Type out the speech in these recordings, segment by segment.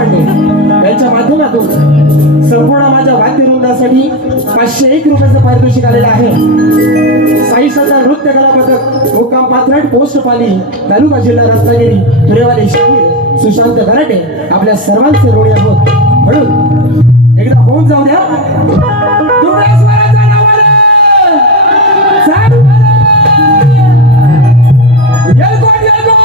देशपांडे यांच्या माध्यमातून संपूर्ण माझ्या वाद्यवृंदासाठी 501 रुपयाचं पारितोषिक आलेलं आहे। साई सदा नृत्य कला पथक मुक्काम पाथर्ड पोस्ट पाली तालुका जिल्हा रत्नागिरी तुरेवाले शाहीर सुशांत गराटे आपल्या सर्वांचे ऋणी आहोत, म्हणून एकदा होऊन जाऊ द्या डोळ्याश्वराच्या नावानं सात येलकोट येलकोट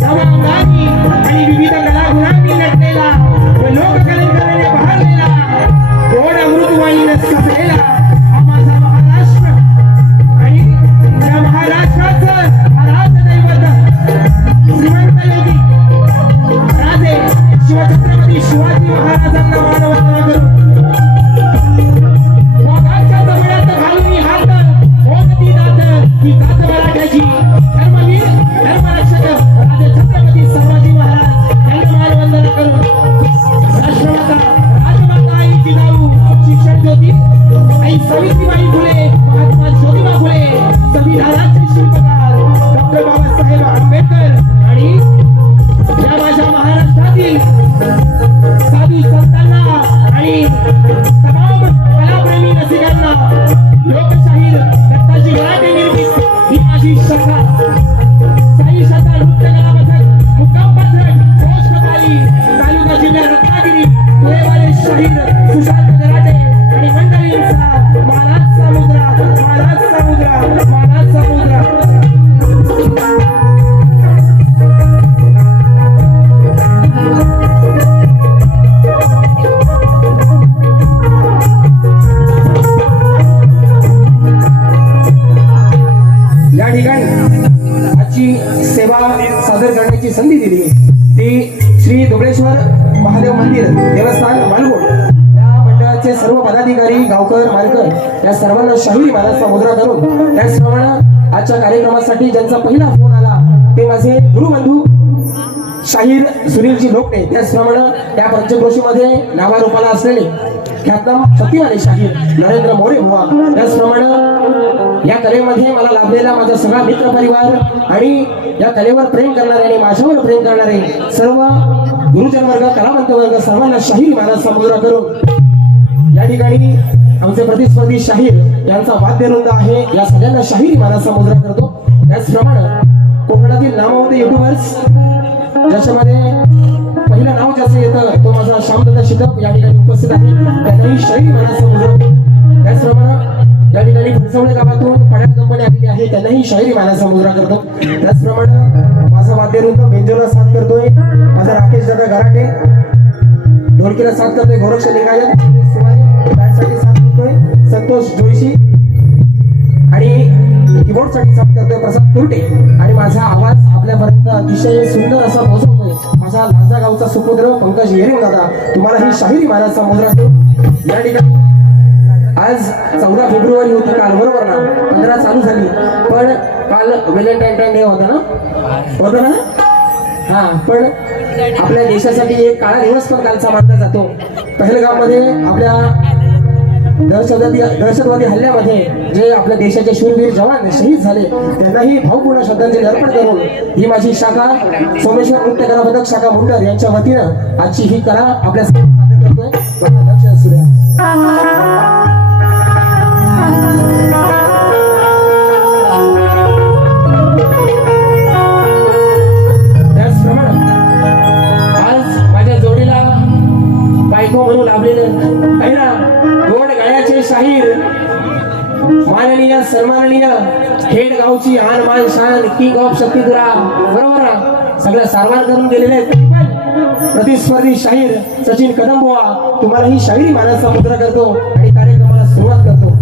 Come on. करण्याची संधी दिली ती श्री दुबळेश्वर महादेव मंदिर देवस्थान मालगुण या मंडळाचे सर्व पदाधिकारी गावकर मालकर या सर्वांना शाहिरी मानाचा मुद्रा करून त्याचप्रमाणे आजच्या कार्यक्रमासाठी ज्यांचा पहिला फोन आला ते माझे गुरुबंधू शाहीर सुनीलजी लोकणे, त्याचप्रमाणे त्या पंचक्रोशीमध्ये नावारूपाला असलेले ख्यातनाम शक्तिवाले शाहीर नरेंद्र मोरे बुवा, त्याचप्रमाणे या कलेमध्ये मला लाभलेला माझा सगळा मित्र परिवार आणि या कलेवर प्रेम करणारे आणि माझ्यावर प्रेम करणारे सर्व गुरुजन वर्ग कलावंत वर्ग सर्वांना शाहिरी मानाचा मुद्रा करून या ठिकाणी आमचे प्रतिस्पर्धी शाहीर यांचा वाद्यवृंद आहे या सगळ्यांना शाहिरी मानाचा मुद्रा करतो। त्याचप्रमाणे कोकणातील नामवंत युट्यूबर्स ज्याच्यामध्ये पहिलं नाव ज्याचं येतं तो माझा श्यामदत्त शितप या ठिकाणी उपस्थित आहे, त्यांनाही शाहिरी मानाचा मुद्रा। त्याचप्रमाणे या ठिकाणी फणसवडे गावातून पड्यात कंपनी आलेली आहे, त्यांनाही शाहिरी मानाचा मुद्रा करतो। त्याचप्रमाणे माझा वाद्यवृंद बेंजोला साथ करतोय माझा राकेश दादा गराटे, ढोलकीला साथ करतोय गोरक्ष लिंगायत, बॅटसाठी साथ करतोय संतोष जोशी आणि कीबोर्ड साठी साथ करतोय प्रसाद कुर्टे आणि माझा आवाज आपल्यापर्यंत अतिशय सुंदर असा पोहोचवतोय माझा लांजा गावचा सुपुत्र पंकज येरे दादा, तुम्हाला ही शाहिरी मानाचा मुद्रा करून या ठिकाणी आज 14 फेब्रुवारी होती काल बरोबर ना, 15 चालू झाली पण काल व्हॅलेंटाईन डे होता ना हा, पण आपल्या देशासाठी एक काळा दिवस पण कालचा मानला जातो। पहलगाममध्ये आपल्या दहशतवादी हल्ल्यामध्ये जे आपल्या देशाचे शूरवीर जवान शहीद झाले त्यांनाही भावपूर्ण श्रद्धांजली अर्पण करून ही माझी शाखा सोमेश्वर नृत्य कला पथक शाखा मुंडर यांच्या वतीनं आजची ही कला आपल्या सादर करतोय। लक्ष असू द्या। बायको म्हणून लाभलेले आहे ना गोड गळ्याचे शाहीर माननीय सन्माननीय खेड गावची आन मान शान किंग ऑफ शक्तिपुरा बरोबर ना, सगळं सारवार करून गेलेले आहेत प्रतिस्पर्धी शाहीर सचिन कदम बुवा, तुम्हाला ही शाहिरी मानाचा मुद्रा करतो आणि कार्यक्रमाला सुरुवात करतो।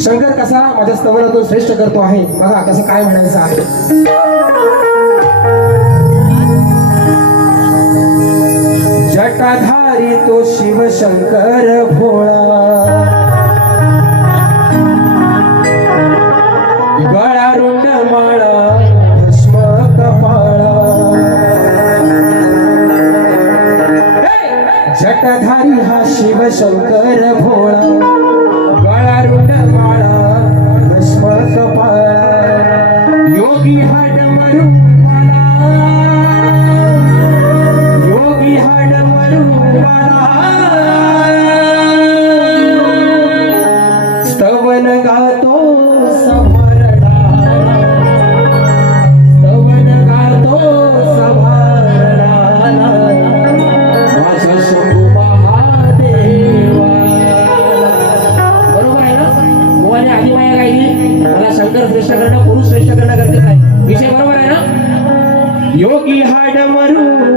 शंकर कसा माझ्या स्तवनातून श्रेष्ठ करतो आहे बघा कसं काय म्हणायचं आहे। जटाधारी तो शिव शंकर भोळा, गळा रुंड माळा भस्म कपाळा, जटाधारी हा शिव शंकर भोळा, गळा रुंड माळा भस्म कपाळा, योगी हा डमरू वाला,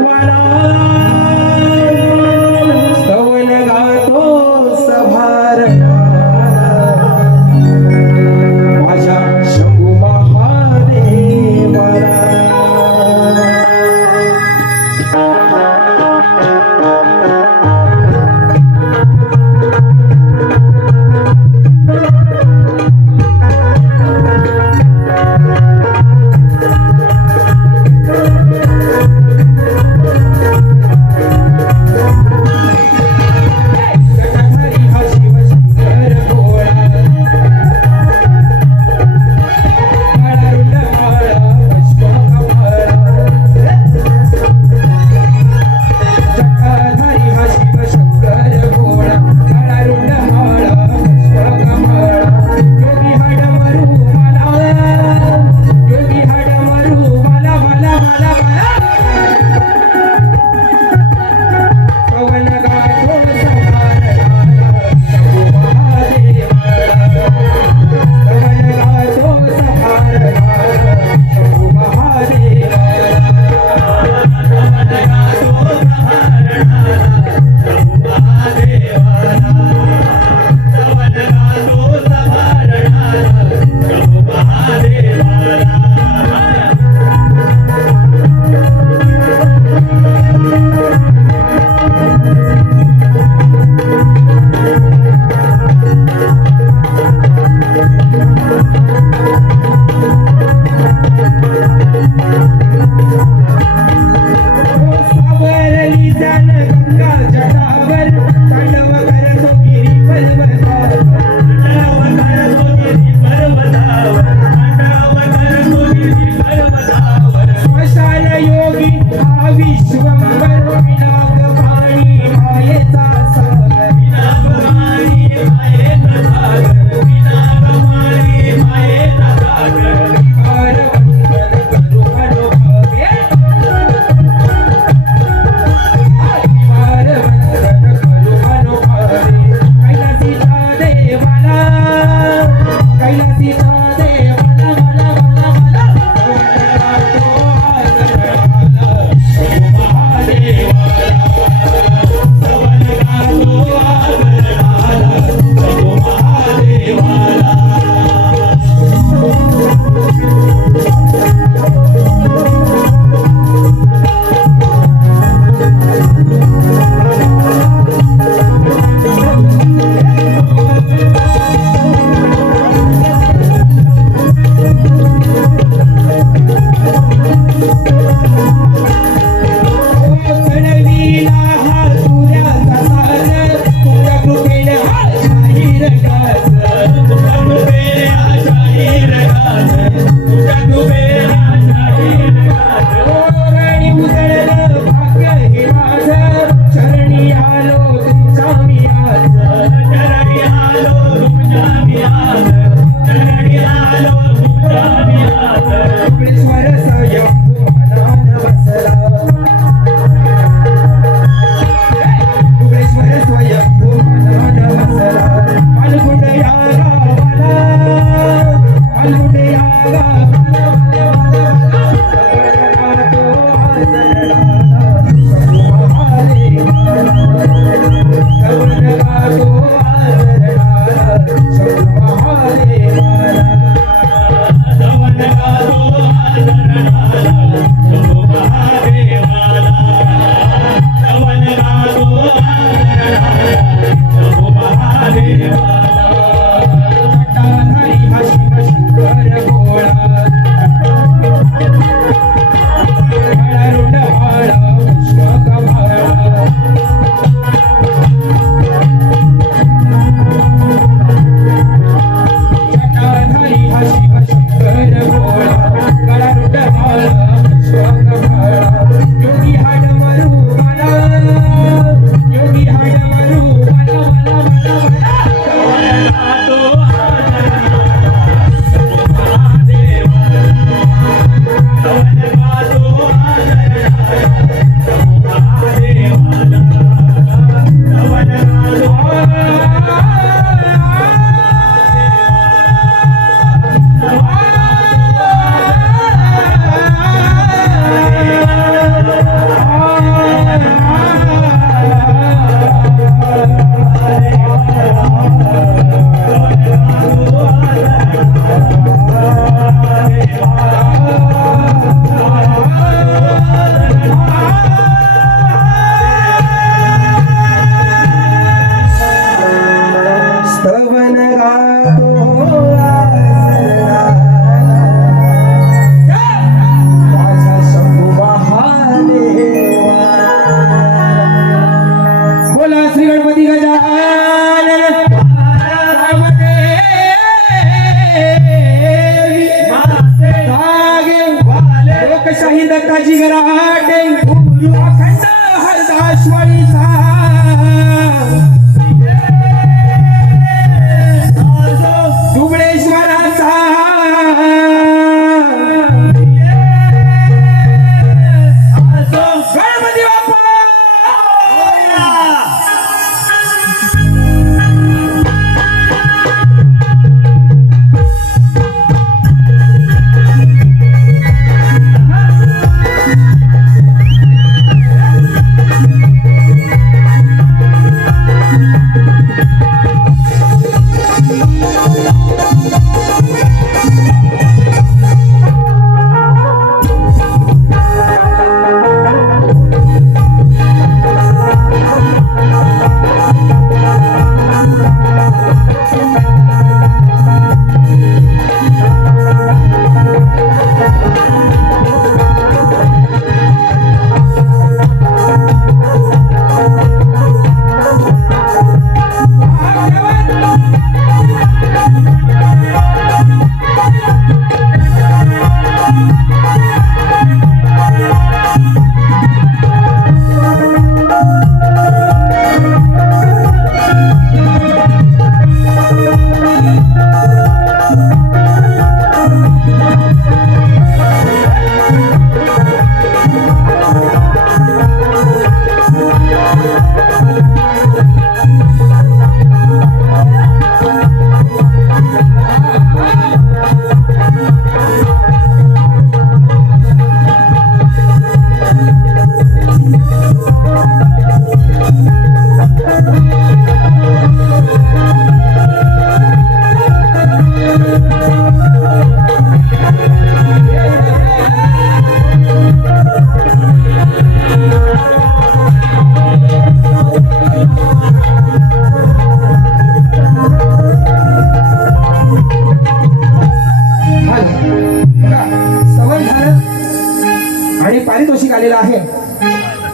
मला स्तवन गातो सभारणा माझ्या शंभू महादेवाला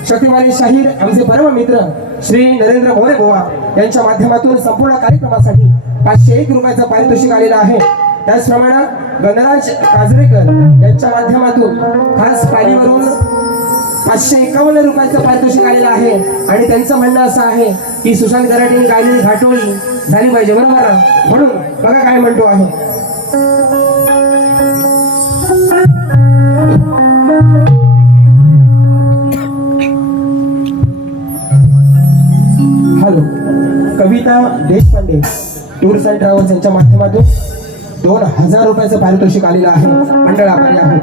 शक्तिवाली शाहीर आमचे परम मित्र श्री नरेंद्र मोरे बुवा यांच्या माध्यमातून संपूर्ण कार्यक्रमासाठी 501 रुपयाचं पारितोषिक आलेलं आहे. त्याचप्रमाणे गणराज काजरेकर यांच्या माध्यमातून खास पालीवरून 551 रुपयाचं पारितोषिक आलेलं आहे. आणि त्यांचं म्हणणं असं आहे की सुशांत गराटेने गायलेली घाटोळी झाली पाहिजे, बरोबर. म्हणून बघा काय म्हणतो आहे. Hello, Kavita Deshpande tours and travels यांच्या माध्यमातून 2000 रुपयाचं पारितोषिक आलेलं आहे. मंडळ आभारी आहोत.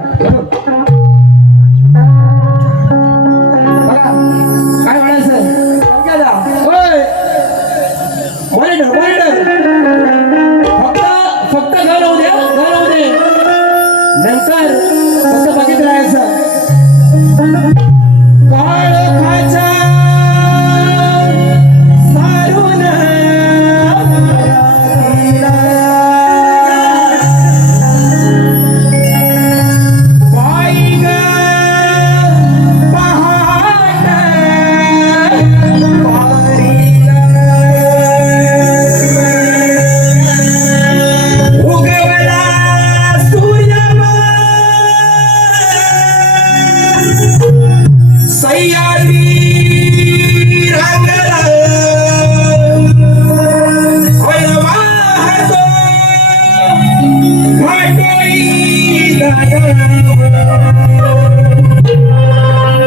काय म्हणायचं फक्त घालवू दे नंतर फक्त बघित राहायचं. काळोखाच्या सारून बाई ग पहाट उगवला सूर्य सह्याद्री रंगला वाहतो घाटोळी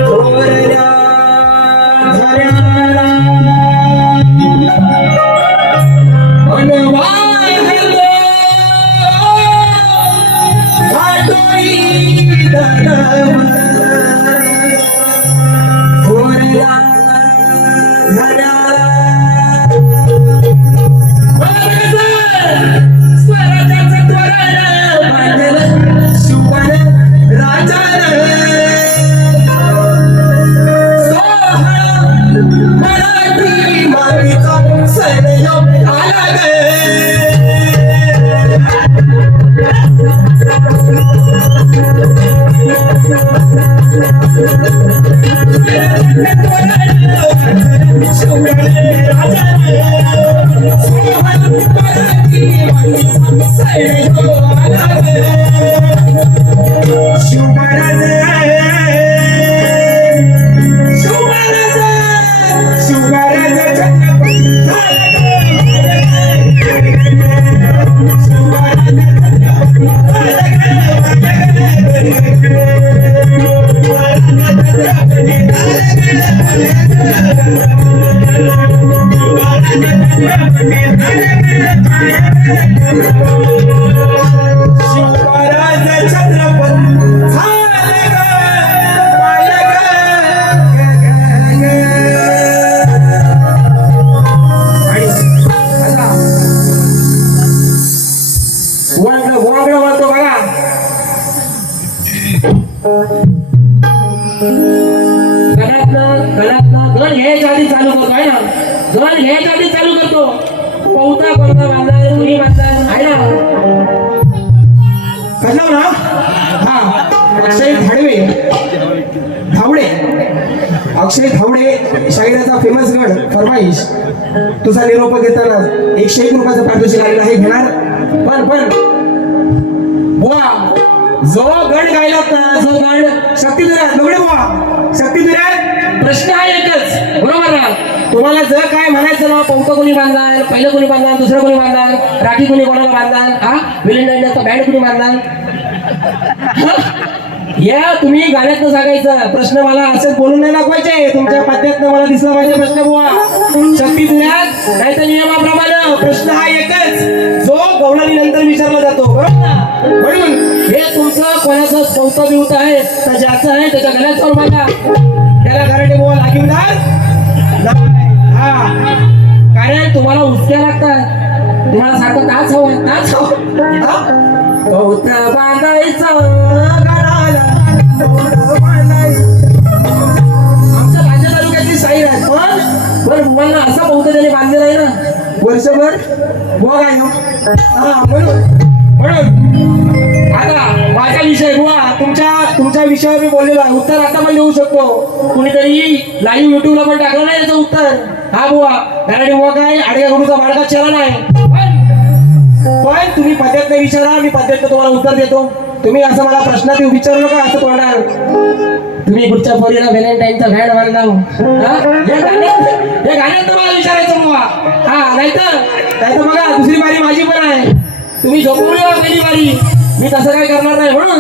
थोरल्या झऱ्याला वाहतो घाटोळी थोरल्या झऱ्याला स्वराज्याचं तोरण बांधलं शिवण राजानं. सोहळा मराठी मातीचा सण आला ग. गण घ्यायच्या आधी चालू करतो आहे ना. गण घ्यायच्या आधी चालू करतो. पौता कोणता बांधणार कुणी बांधणार आहे ना. कळलं ना. हा, अक्षय धावडे शाहिराचा फेमस गण फरमाईश तुझा निरोप घेताना 101 रुपयाचं पारितोषिक आलेलं आहे. घेणार पण बुवा जो गण गायलात ना, जो गण शक्तिधर बघडे बुवा शक्तिधर प्रश्न हा एकच, बरोबर ना. तुम्हाला जर काय म्हणायचं ना, पौता कोणी बांधणार, पहिलं कोणी बांधणार, दुसरं कोणी बांधणार, राखी कोणी कोणाला बांधणार, हा विलिंडरचा बँड कोणी बांधणार, या तुम्ही गाण्यातनं सांगायचं. प्रश्न मला असंच बोलून नाही दाखवायचे. तुमच्या पद्धतीनं मला दिसला पाहिजे प्रश्न बुवा. शक्ती दुनियात नाही तर नियमाप्रमाणे प्रश्न हा एकच, जो गवळणी नंतर विचारला जातो, बरोबर ना. म्हणून हे तुमचं कोणाचं पौता बिवत आहे तर ज्याचं आहे त्याच्या गळ्यावर मागा, त्याला गराटे बुवा लागीवणार नाही. हा, कारण तुम्हाला उचक्या लागतात. तुम्हाला सारखं ताच हवं. पौत बांधायचं गडाला, आमच्या भाज्या तालुक्यातली साईड आहे. पण बुवांना असा पौत त्याने बांधलेला आहे ना वर्षभर बुवा काय. हा, म्हणून म्हणून आता माझा विषय बुवा तुमच्या विषयावर मी बोललेलो आहे. उत्तर आता पण देऊ शकतो. कुणीतरी लाईव्ह युट्यूबला पण टाकलं नाही याचं उत्तर. हा बुवा घराडी बुवा काय आडव्या गुरुचा बाळका चला नाही. पण तुम्ही पद्धत नाही विचारा, मी पद्धत तुम्हाला उत्तर देतो. तुम्ही असं मला प्रश्न विचारू नका असं तोडणार. तुम्ही पुढच्या पोरीला व्हॅलेंटाईनचा व्हॅन बांधला हे गाण्यात तुम्हाला विचारायचं बुवा. हा नाहीतर बघा दुसरी बारी माझी पण आहे. तुम्ही झोपून पहिली बारी. मी तसं काय करणार नाही. म्हणून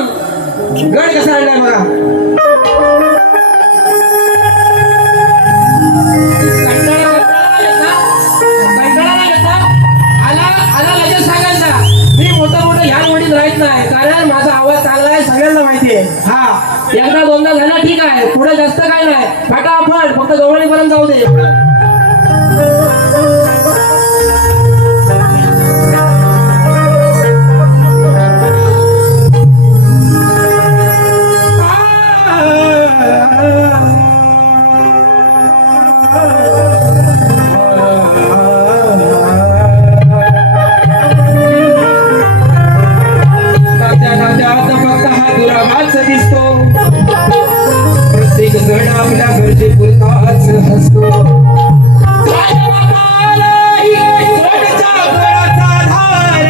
गड कसा आणलाय बघा. कंटाळा नाही येता. आला लगेच सांगायचा. मी मोठं ह्या मोठीत राहत नाही, कारण माझा आवाज चांगला आहे सगळ्यांना माहिती आहे. हा एकदा दोनदा झाला ठीक आहे, पुढे जास्त काय नाही. फटाफट फक्त गवळणीपर्यंत जाऊ दे. दिसतो प्रत्येक जण आपल्या घरचे पुरताच हसतो.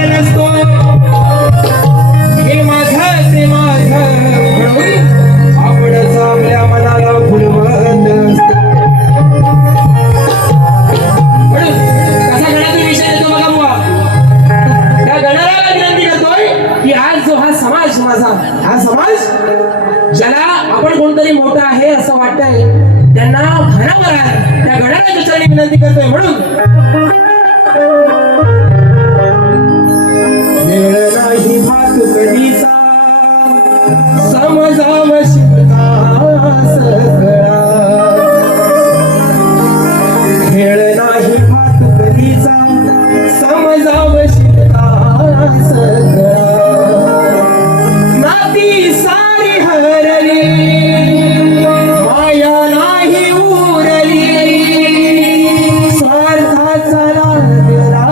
नसतो हे माझं ते माझं म्हणून आवडच आपल्या मनाला फुलवत असतो. म्हणून कसा गणातून विषय देतो बघा बुवा. त्या गणाला विनंती करतोय की आज जो हा समाज माझा, हा समाज ज्याला आपण कोणतरी मोठं आहे असं वाटतंय त्यांना घरावर आहे त्या घराला दुसऱ्याने विनंती करतोय. म्हणून खेळ नाही भात कधीचा समजाव शिकला सगळा. खेळ नाही भात कधीचा समजाव शिकला सगळा. नाती सारी हरली माया नाही उरली स्वार्थाचा लागला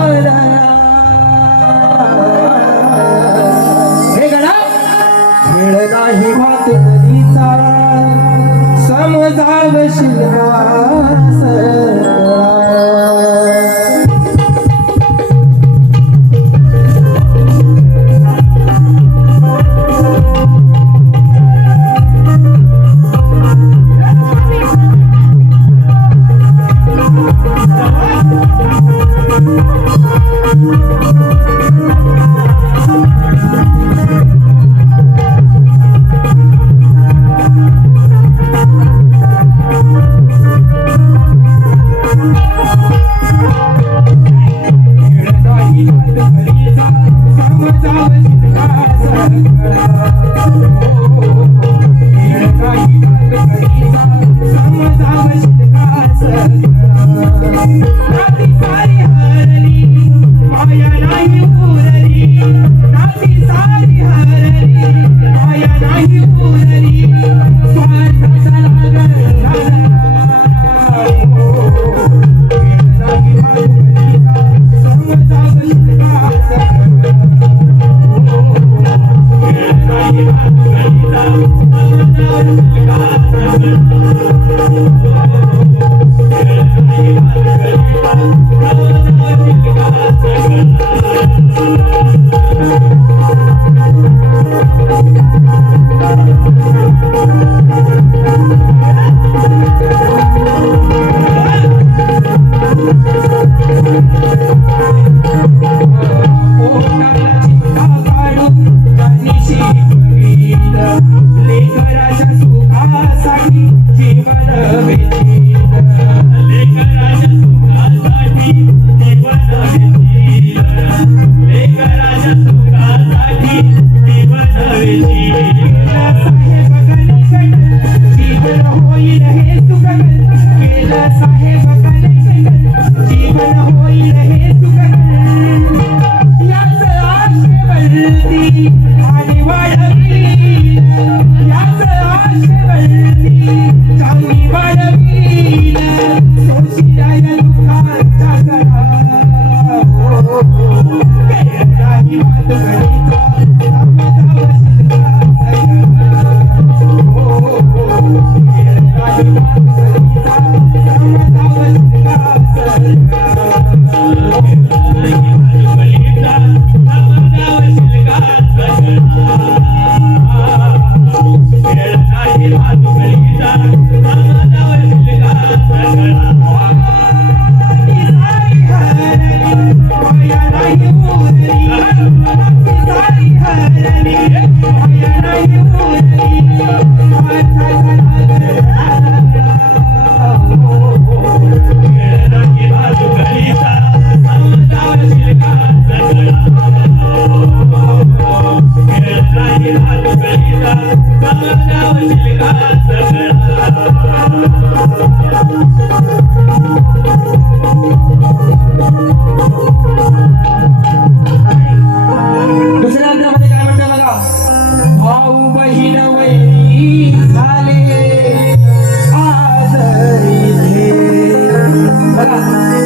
बघा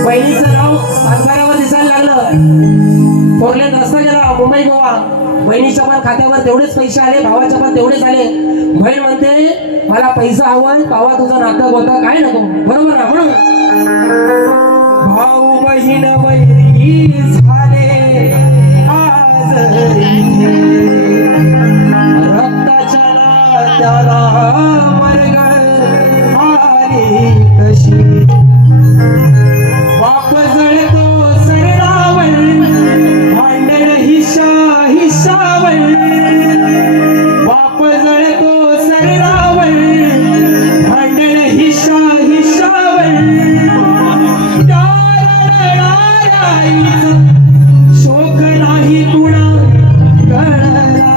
बहिणीचं नाव सातबाऱ्यावर दिसायला लागलं. फोरलेन रस्ता गेला मुंबई गोवा. बहिणीच्या पण खात्यावर तेवढेच पैसे आले, भावाच्या पण तेवढेच आले. बहीण म्हणते मला पैसा हवाय, भावा तुझं नातं होतं काय नको. बरोबर ना? म्हणून भाऊ बहीण वैरी झाले आज रक्ताच्या नात्याला मरगळ आली कशी. बाप जळतो सरणावर भांडण हिशावर. बाप जळतो सरणावर भांडण हिशावर. शोक नाही कुणा कळला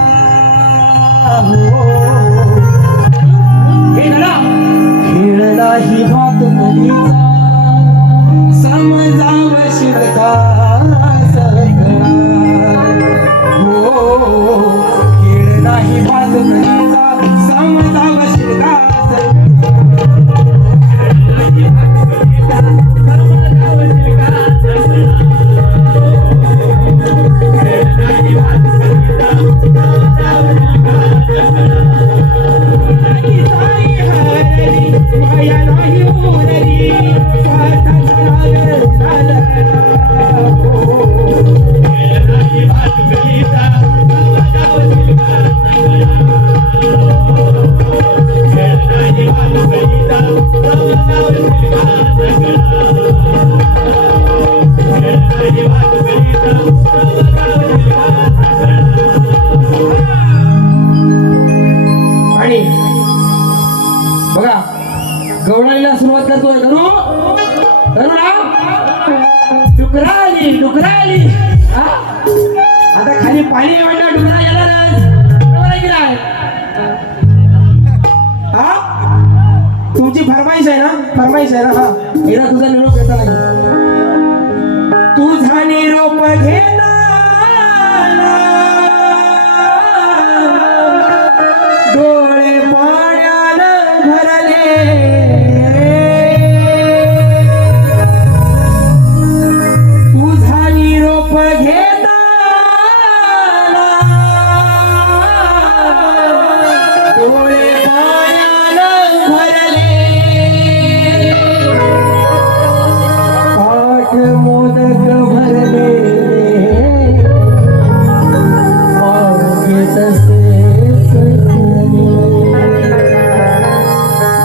खेळ नाही भात मुलीचा समजाव शिरका सकळा. हो खेळ नाही भात मुलीचा समजाव शिरका बघा गवळणीला सुरुवात करतोय. करू डुकराली आता खाली पाणी म्हणलं डुकरा येणारच. बरोबर आहे की नाही? तुमची फरमाईश आहे ना? फरमाईश आहे ना? हा एकदा तुझा निरोप घेता नाही. तुझा निरोप घेता डोळे पाण्यानं भरले. तुझा निरोप घेता डोळे पाण्यानं भरले. पाठ मोदक भरले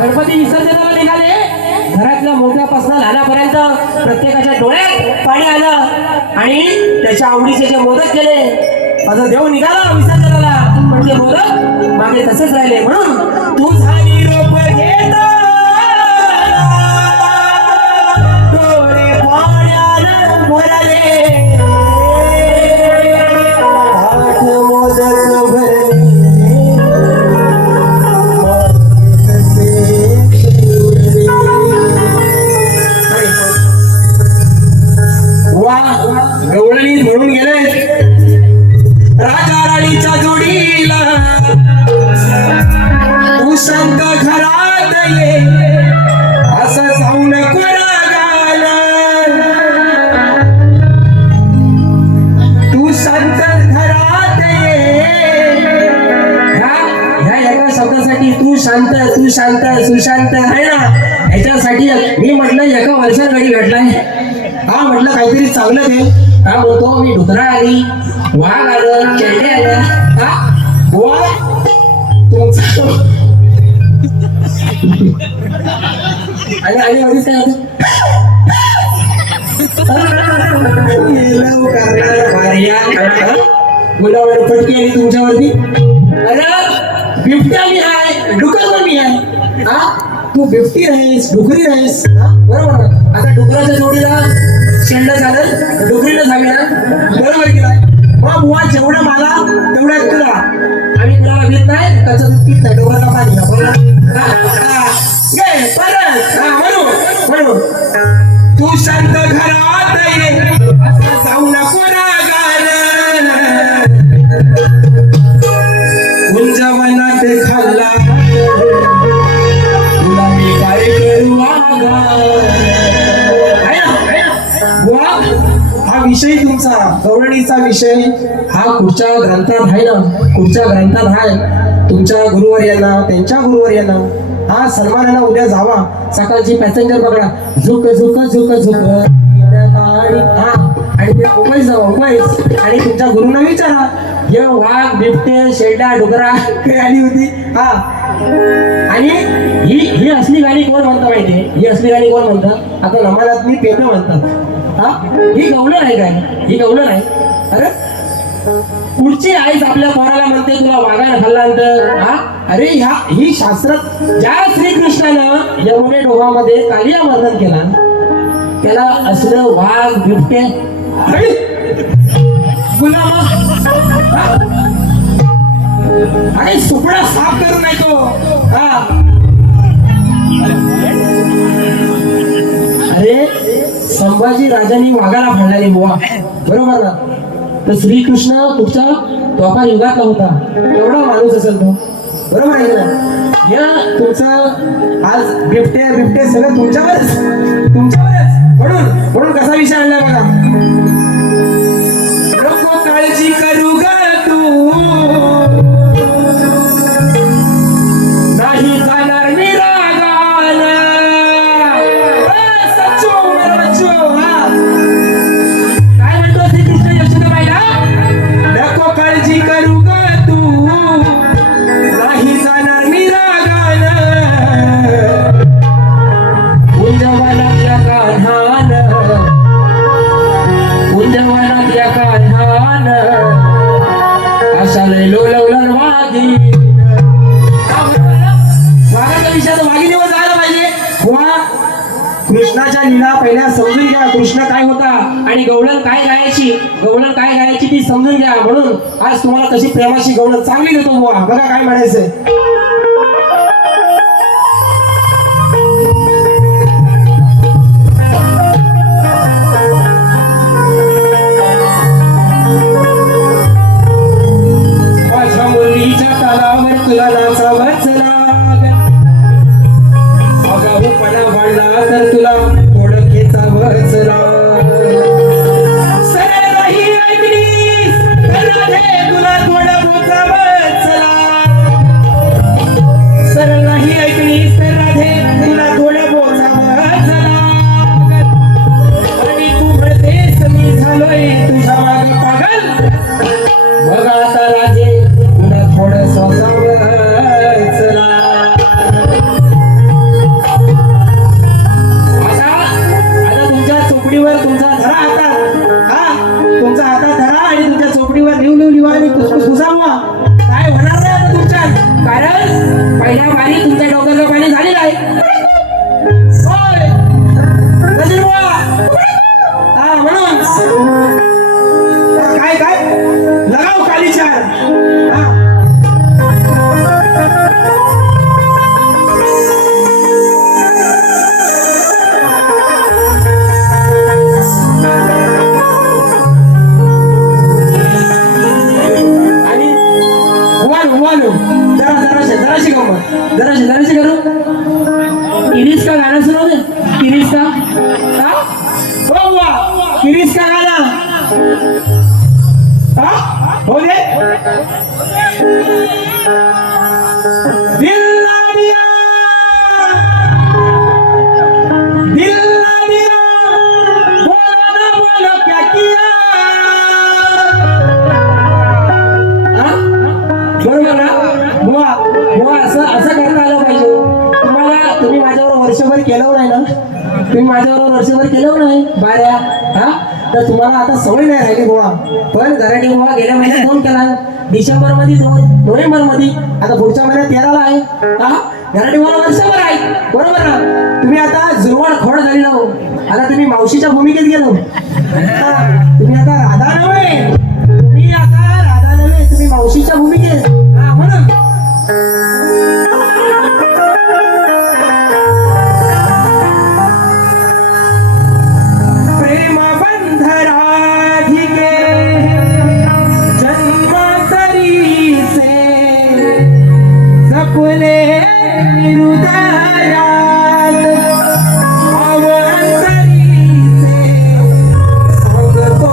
गणपती विसर्जनाला निघाले. घरातल्या मोठ्यापासून लहानापर्यंत प्रत्येकाच्या डोळ्यात पाणी आलं आणि त्याच्या आवडीचे जे मोदक केले. माझा देव निघाला विसर्जनाला पण ते मोदक मागे तसेच राहिले. म्हणून तुझा निरोप घेता डोळे पाण्यानं भरले. पाठ मोदक भरले गवळणी म्हणून गेले. राजा राणीच्या जोडीला तू शांत घरात ये असं जाऊ नको रागाला. तू शांत घरात ये. ह्या एका शब्दासाठी तू शांत सुशांत आहे ना, ह्याच्यासाठी मी म्हटलं एका वर्षात गाडी भेटलाय. हा म्हटलं काहीतरी चांगलं दे. का बोलतो मी डुकरा आली, वाघ आलं, चेंडे आलं. हा वाघ तुमचं आणि आधीच काय होतं गुलाबाला फटकी आली तुमच्यावरती. अरे बिबट्या मी आहे, डुकर पण मी आहे. हा तू बिबटी आहेस, डुकरी आहेस. बरोबर. आता डुकराच्या जोडीला शेंड झालं, डुकरीला झालं. बरोबर की नाही? मग बुवा जेवढं मला तेवढं तुला. आम्ही कुणाला घेत नाही, त्याचं दूध पित नाही. डोक्याला पाणी म्हणून तू शांत घरात ये असं जाऊ नको रागानं. कुंजवनात खाल्ला तुला मी काय करू विषय तुमचा गवळणीचा विषय हा कुठच्या ग्रंथात आहे ना, कुठच्या ग्रंथात आहे तुमच्या गुरुवर्यांना, त्यांच्या गुरुवर्यांना हा सन्मानाला उद्या जावा. सकाळची पॅसेंजर पकडा, झुक झुक झुक झुक हा, आणि ते मुंबईत जावा, मुंबईत. आणि तुमच्या गुरुंना विचारा, हे वाघ बिबटे शेरडा डुकरा काही आली होती हा. आणि ही ही असली गाणी कोण म्हणतं माहितीये? ही असली गाणी कोण म्हणतात? आता नमानात मी पेपं म्हणतात हा. ही गवलं नाही काय? ही गवलं नाही. अरे पुढची आईच आपल्या पोराला म्हणते तुला वाघाने खाल्ल्यानंतर हा. अरे ही शास्त्रात ज्या श्रीकृष्णानं यमुने डोहामध्ये कालिया मर्दन केला, त्याला असलं वाघ बिबटे अरे सुपडा साफ करू नाही तो हा. अरे संभाजी राजांनी वाघाला फाडलेली बुवा, बरोबर ना? तर श्रीकृष्ण तुमच्या द्वापार युगातला होता, एवढा माणूस असेल तो, बरोबर आहे ना? या तुमचं आज बिबटे सगळं तुमच्यावरच. म्हणून कसा विषय आणलाय बघा. नको काळजी करू ग तू, नाही जाणार मी रागाला. सच्चो मेरा बच्चो हा. काय म्हणतो श्रीकृष्ण यशोदाबाईला? नको काळजी करू ग तू, नाही जाणार मी रागाला. उंजवनातल्या कान्हान, उंजवनातल्या कान्हान अशा लय लोलवलन वागी. वाघाच्या विषयात वाघिणीवर जायला पाहिजे बुवा. कृष्णाच्या लीला पहिल्या समजून घ्या, कृष्ण काय होता आणि गवळण काय गायची ती समजून घ्या. म्हणून आज तुम्हाला कशी प्रेमाची गवळण चांगली देतो बुवा. बघा काय म्हणायचंय. माझ्या मुरलीच्या तालावर तुला नाचावं चला, आगाऊपणा वाढला तर तुला थोडं खेचावं चला. सरळ नाही ऐकलीस तर राधे तुला थोडं बोचावं चला. सरळ नाही ऐकलीस तर राधे तुला थोडं बोचावं चला. आणि तू म्हणतेस मी झालोय तुझ्या माग पागल, बघ आता राजे तुला थोडं सोसावं चला. आता तुमच्या चोपडीवर तुमचा धरा हातात हा, तुमचा हातात धरा आणि तुमच्या चोपडीवर लिवा आणि घुसावा. काय होणार नाही आता तुमच्या, कारण पहिल्या पाणी तुमच्या डोक्याचं पाणी झालेलं आहे. होय गजर बुवा. हा म्हणून काय लगाव काली चार हा. आणि हुवालो जराशी गंमत जराशी करू. किरीस का गाणं सुरू दे. किरीस का हा? हो बुवा, किरीस का गाणं हा? हो दे. दिल ना दिया, बोलो ना बोलो क्या किया. हा? बरोबर ना बुवा. असं करता आलं पाहिजे तुम्हाला. तुम्ही माझ्यावर वर्षभर केलं नाही ना, तुम्ही माझ्याबरोबर वर्षभर केलं नाही बाऱ्या हा. तर तुम्हाला आता सवय नाही राहिली बुवा. पण घराटे बुवा गेल्या महिन्यात फोन केला, डिसेंबर मध्ये 2 नोव्हेंबर मध्ये, आता पुढच्या महिन्यात 13ला आहे हा. घराटे बुवा वर्षभर आहे, बरोबर ना? तुम्ही आता जुरवण खोड झाली ना, आता तुम्ही मावशीच्या भूमिकेत गेलो. तुम्ही आता राधा नव्हे, तुम्ही मावशीच्या भूमिकेत हा. म्हणून जपले हृदयात अवंतरीचे सांगतो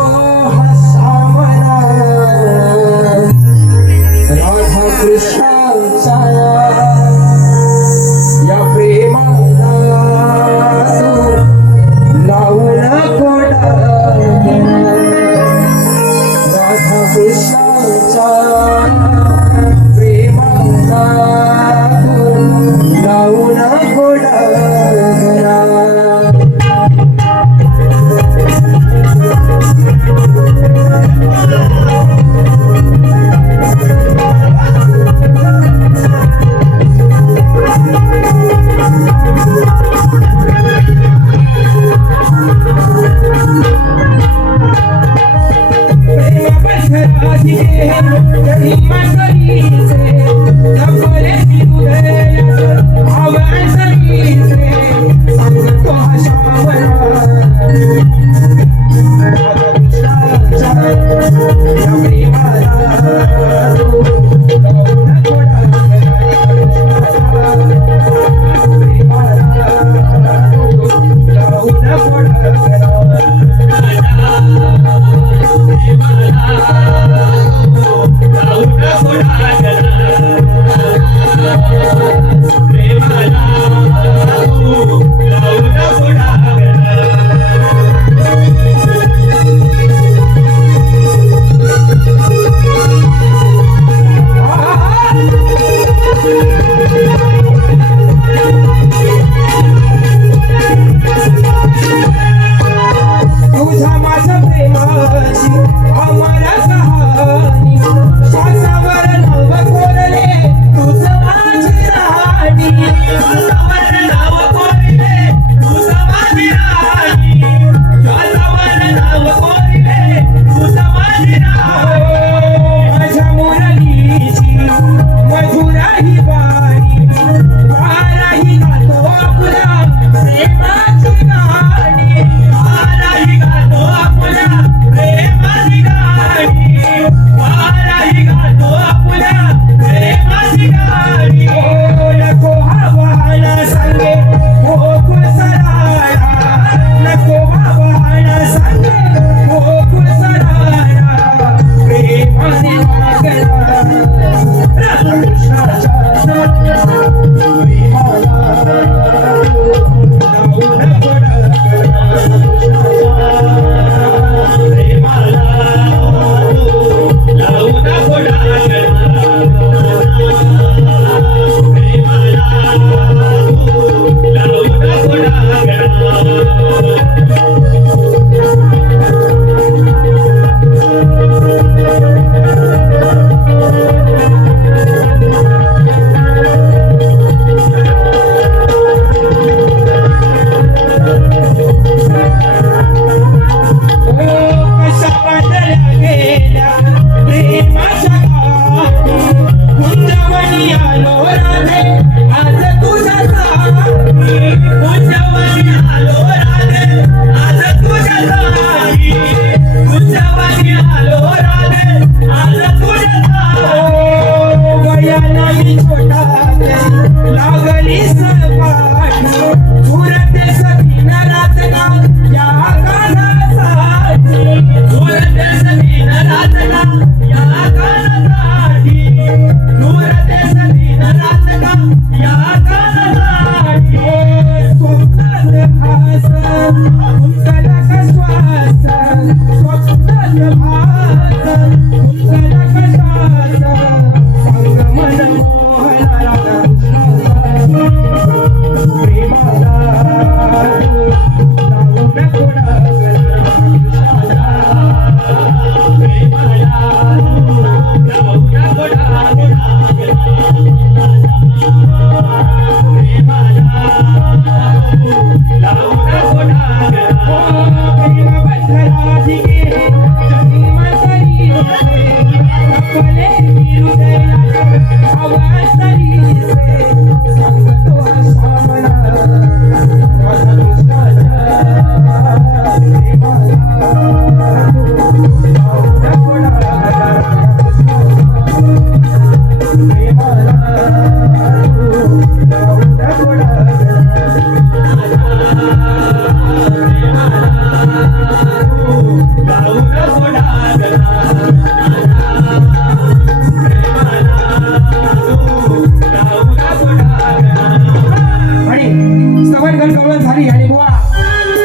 झाली आणि बुवा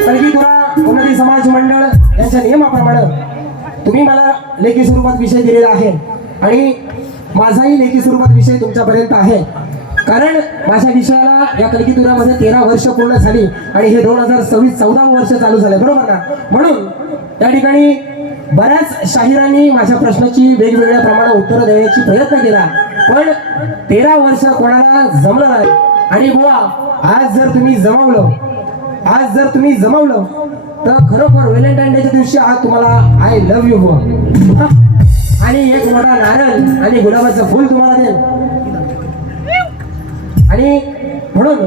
कलगीधरा उन्नती समाज मंडळ यांच्या नियमाप्रमाणे तुम्ही मला लेखी स्वरूपात विषय दिलेला आहे आणि माझाही लेखी स्वरूपात विषय तुमच्यापर्यंत आहे. कारण माझ्या विषयाला या कलगीधरामध्ये 13 वर्ष पूर्ण झाली आणि हे 2026 14 वर्ष चालू झाले, बरोबर ना. म्हणून त्या ठिकाणी बऱ्याच शाहिरांनी माझ्या प्रश्नाची वेगवेगळ्या प्रमाणात उत्तरं देण्याची प्रयत्न केला, पण 13 वर्ष कोणाला जमलं नाही. आणि बुवा आज जर तुम्ही जमवलं तर खरोखर व्हॅलेंटाईन डेच्या दिवशी आज तुम्हाला आय लव्ह यू बुवा आणि एक मोठा नारळ आणि गुलाबाचं फुल तुम्हाला देईल. आणि म्हणून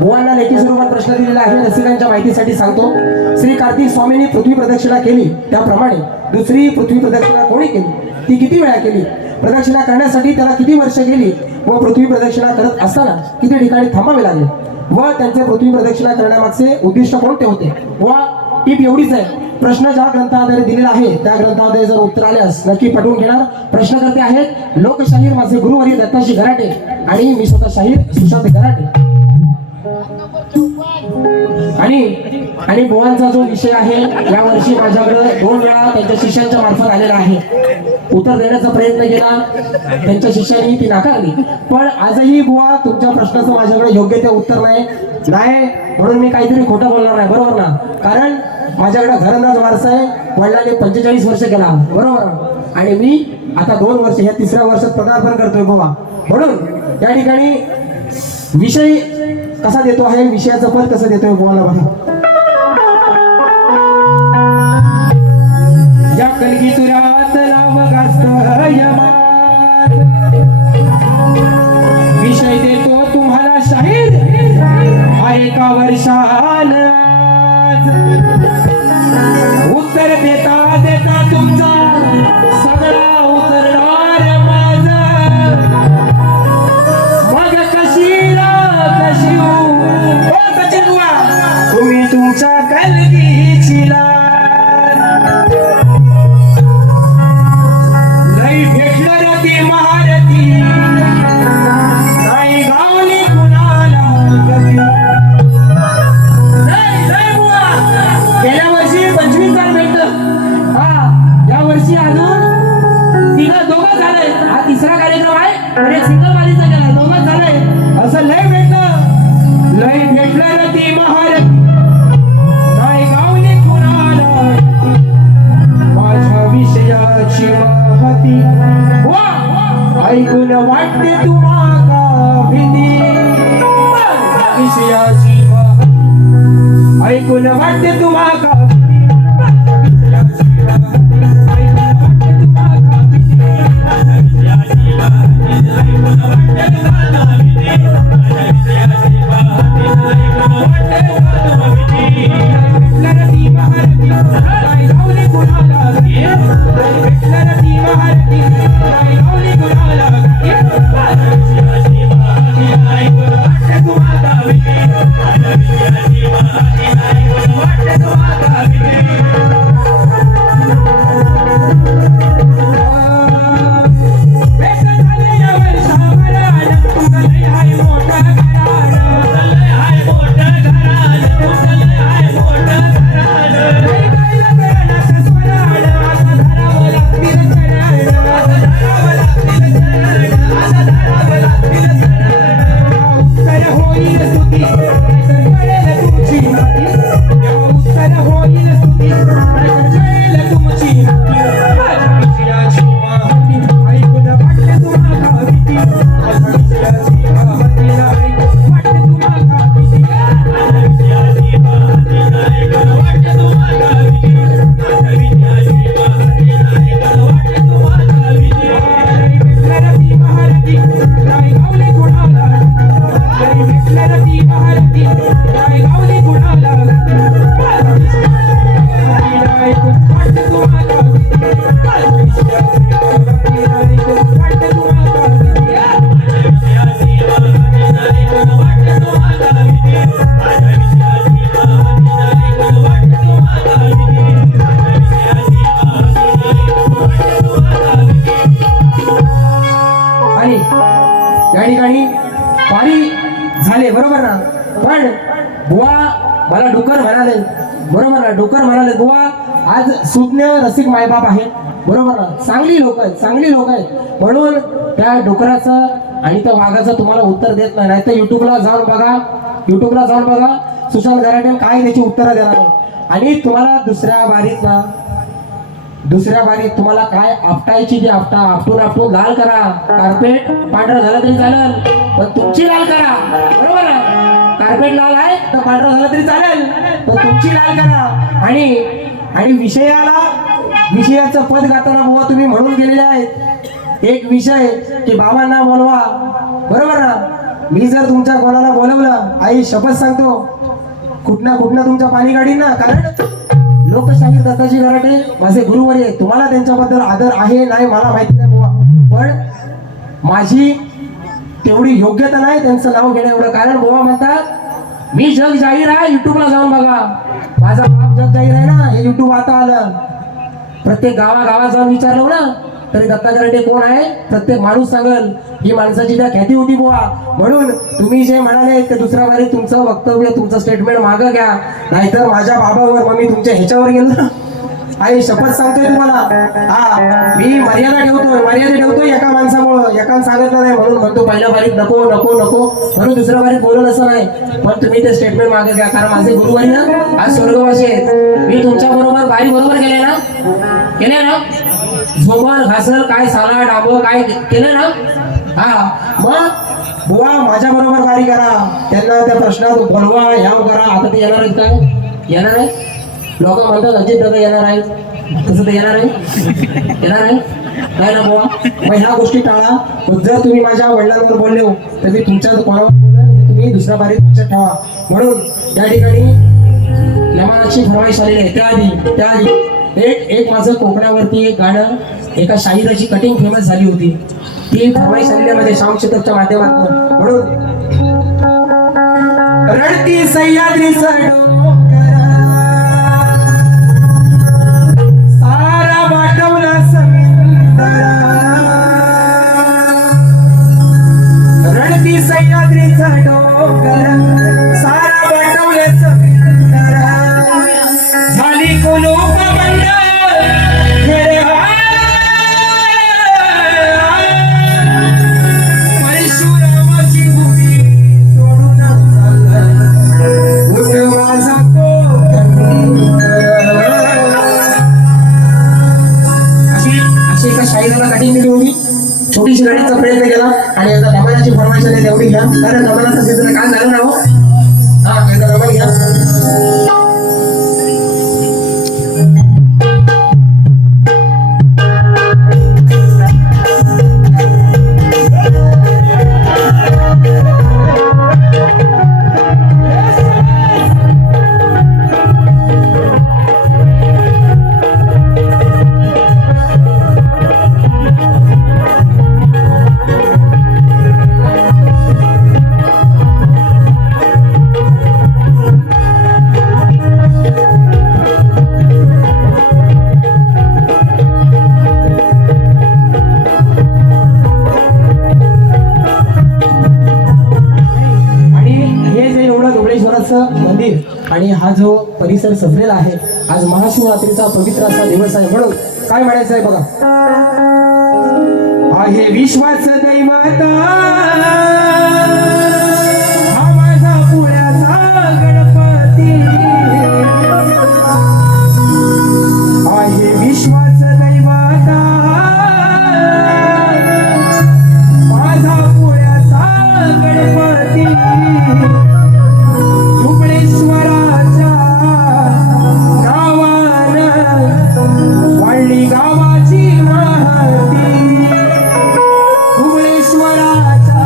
बुवांना लेखी स्वरूपात प्रश्न दिलेला आहे. रसिकांच्या माहितीसाठी सांगतो. श्री कार्तिक स्वामींनी पृथ्वी प्रदक्षिणा केली त्याप्रमाणे दुसरी पृथ्वी प्रदक्षिणा कोणी केली, ती किती वेळा केली, प्रदक्षिणा करण्यासाठी त्याला किती वर्ष गेली व पृथ्वी प्रदक्षिणा करत असताना किती ठिकाणी थांबावे लागले व त्यांचे पृथ्वी प्रदक्षिणा करण्यामागचे उद्दिष्ट कोणते होते. व टीप एवढीच आहे, प्रश्न ज्या ग्रंथाद्वारे दिलेला आहे त्या ग्रंथाद्वारे जर उत्तर आल्यास नक्की पटवून घेणार. प्रश्नकर्ते आहेत लोकशाहीर माझे गुरुवारी दत्ताजी गराटे आणि मी स्वतः शाहीर सुशांत गराटे. आणि बुवांचा जो विषय आहे यावर्षी माझ्याकडे 2 वेळा त्यांच्या शिष्यांच्या मार्फत आलेला आहे. उत्तर देण्याचा प्रयत्न केला, त्यांच्या शिष्यांनी ती नाकारली. पण आजही बुवा तुमच्या प्रश्नाचं माझ्याकडे योग्य ते उत्तर नाही म्हणून मी काहीतरी खोटं बोलणार नाही, बरोबर ना. कारण माझ्याकडे घरंदाज वारसा आहे. वडिलांनी 45 वर्ष केला, बरोबर, आणि मी आता 2 वर्ष ह्या 3ऱ्या वर्षात पदार्पण करतोय बाबा. म्हणून या ठिकाणी विषय कसा देतो आहे, विषयाचं पद कसं देतोय बुवाला बघा. या कलगीधरात नाव गाजत यमात, विषय देतो तुम्हाला शाहीर हा एका वर्षान. उत्तर देता देता तुमचा सगळा उतरणार माझं, मग कशी सचिन बुवा तुम्ही तुमच्या कलगीची लई भेटलं रती महारती नाही गावली कुणाला गती. गेल्या वर्षी 25,000 भेटलं, या वर्षी अजून 2 झालंय. हा 3रा कार्यक्रम आहे आणि एक सिंगल वालीचा केला, 2 झालंय. असं लय भेटलं रती महारती नाही गावली कुणाला माझ्या विषयाची महती. ऐकून वाटते तुम्हाला भीती विषयाची महती, ऐकून वाटते तुम्हाला मोठा म्हणाले, बरोबर ना, डुकर म्हणाले. बुवा आज सुज्ञ रसिक मायबाप आहे, बरोबर ना, चांगली लोक आहेत, चांगली लोक आहेत, म्हणून त्या डुकराचं आणि त्या वाघाचं तुम्हाला उत्तर देत नाही. नाही तर युट्यूबला जाऊन बघा, युट्यूबला जाऊन बघा, सुशांत गराटे काय त्याची उत्तरं देणार आहे. आणि तुम्हाला दुसऱ्या बारीत तुम्हाला काय आपटायची ती आपटून लाल करा. कार्पेट पांढरं झालं तरी चालेल, पण तुमची लाल करा, बरोबर ना. कार्पेट लाल आहे तर पांढरं झालं तरी चालेल, पण तुमची लाल करा. आणि विषयाचं पद गाताना बुवा तुम्ही म्हणून गेलेले आहेत एक विषय की बाबांना बोलवा, बरोबर ना. मी जर तुमच्या कोणाला बोलवलं, आई शपथ सांगतो कुठनं तुमच्या पाणी काढीन ना. कारण लोकशाहीर दत्ताजी गराटे माझे गुरुवर्य आहेत, तुम्हाला त्यांच्याबद्दल आदर आहे नाही मला माहिती नाही बुवा, पण माझी तेवढी योग्यता नाही त्यांचं नाव घेणं एवढं. कारण बुवा म्हणतात मी जग जाहीर आहे, युट्यूबला जाऊन बघा. माझा बाप जग जाहीर आहे ना, हे युट्यूब आता आलं. प्रत्येक गावागावात जाऊन विचारलं ना तरी दत्ता गराटे कोण आहे प्रत्येक माणूस सांगल. ही माणसाची त्या ख्याती होती बुवा. म्हणून तुम्ही जे म्हणाले ते दुसऱ्या बारी तुमचं वक्तव्य तुमचं स्टेटमेंट मागं घ्या, नाहीतर माझ्या बाबावर मग मी तुमच्या ह्याच्यावर गेलो. आई शपथ सांगतोय तुम्हाला, हा मी मर्यादा ठेवतोय एका माणसामुळं. एकानं सांगितलं नाही म्हणून म्हणतो पहिल्या बारीत नको नको नको म्हणून दुसऱ्या बारीत बोलून असं नाही. पण तुम्ही ते स्टेटमेंट मागे घ्या, कारण माझे गुरुवारी ना आज स्वर्गवासी आहेत. मी तुमच्या बरोबर बारी बरोबर केले ना झोपर घासल काय साला डाबो काय केलं ना. हा मग बुवा माझ्या बरोबर बारी करा, त्यांना त्या प्रश्नात बोलवा, याव करा. आता ते येणार आहेत काय? येणार आहे. लोक म्हणतात अजित दादा येणार आहे, तसं ते येणार आहे काय ना बुवा. मग ह्या गोष्टी टाळा. जर तुम्ही माझ्या वडिलांवर बोलले तर मी तुमच्या कोणावर तुम्ही दुसऱ्या बारीत लक्षात ठेवा. म्हणून या ठिकाणी लमानाची फरमाईश आलेली आहे. त्याआधी एक माझं कोकणावरती एक गाणं एका शाहिराची कटिंग फेमस झाली होती, ती फरमाईश आलेल्यामध्ये श्यामचित्रच्या माध्यमातून. म्हणून रडती सह्याद्री सारा वाटवला समिंदर, रडती सह्याद्रीचा डोंगर सारा वाटवले समिंदर, झाली कुलूप बंद परशुरामाची भूमी सोडून माझा अशी एका शाहिराला कटिंग दिली होती. छोटीशी गाडीचा प्रयत्न केला आणि आता दमनाची फरमाईश आली तेवढी घ्या. कारण दमनाचं सीझन काय झालं ना हो. हा त्याचा दमन घ्या. मंदिर आणि हा जो परिसर सजलेला आहे, आज महाशिवरात्रीचा पवित्र असा दिवस आहे. म्हणून काय म्हणायचं आहे बघा, आहे विश्वाचं दैवत हा माझा पुण्याचा गणपती, आहे विश्वाचं दैवत माझा पुण्याचा गणपती, वाळली गावाची महती, धुळेश्वराच्या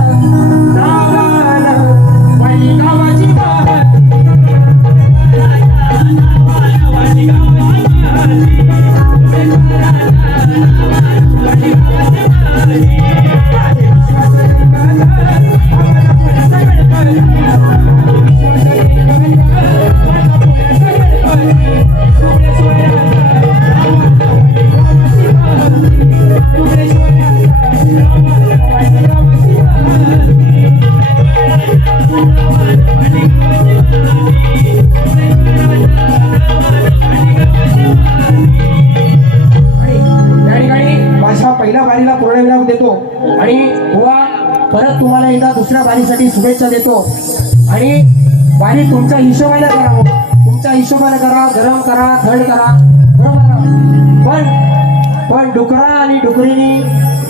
दुसऱ्या वारीसाठी शुभेच्छा देतो. आणि वारी तुमच्या हिशोबाने करा, तुमच्या हिशोबाने करा, गरम करा, थंड करा, बरोबर ना? पण डुकरा आणि डुकरीनी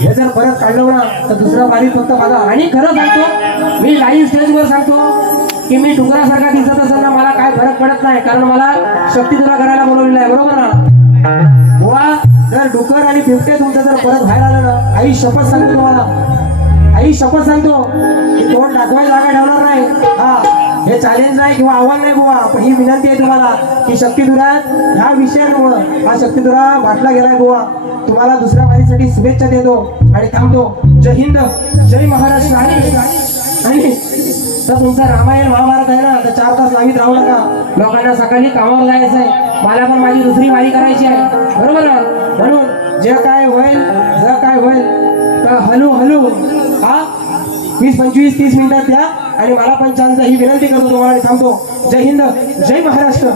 हे जर परत काढलं ना तर दुसऱ्या वारीत फक्त माझा. आणि खरं सांगतो, मी लाईव्ह स्टेजवर सांगतो की मी डुकरासारखा दिसत असेल ना, मला काय फरक पडत नाही, कारण मला शक्ती तुला करायला बोलवलेलं आहे, बरोबर ना? बुवा, जर डुकर आणि बिबटे तुमचं जर परत बाहेर आलं ना, आई शपथ सांगतो तुम्हाला, आई शपथ सांगतो की तोंड दाखवायला जागा ठेवणार नाही. हा, हे चॅलेंज नाही किंवा आव्हान नाही बुवा, पण ही विनंती आहे तुम्हाला की शक्तिधुरात ह्या विषयामुळं हा शक्तिधुरा वाटला गेलाय बुवा. तुम्हाला दुसऱ्या वारीसाठी शुभेच्छा देतो आणि थांबतो. जय हिंद, जय महाराष्ट्र. आणि तर तुमचा रामायण महाभारत आहे ना, तर 4 तास लावीत राहू नका. लोकांना सकाळी कामावर जायचं आहे, मला पण माझी दुसरी वारी करायची आहे, बरोबर ना? म्हणून जे काय होईल तर हलू हा 20, 25, 30 मिनिटात द्या आणि मला पण चान्स ही विनंती करतो तुम्हाला आणि थांबतो. जय हिंद, जय महाराष्ट्र.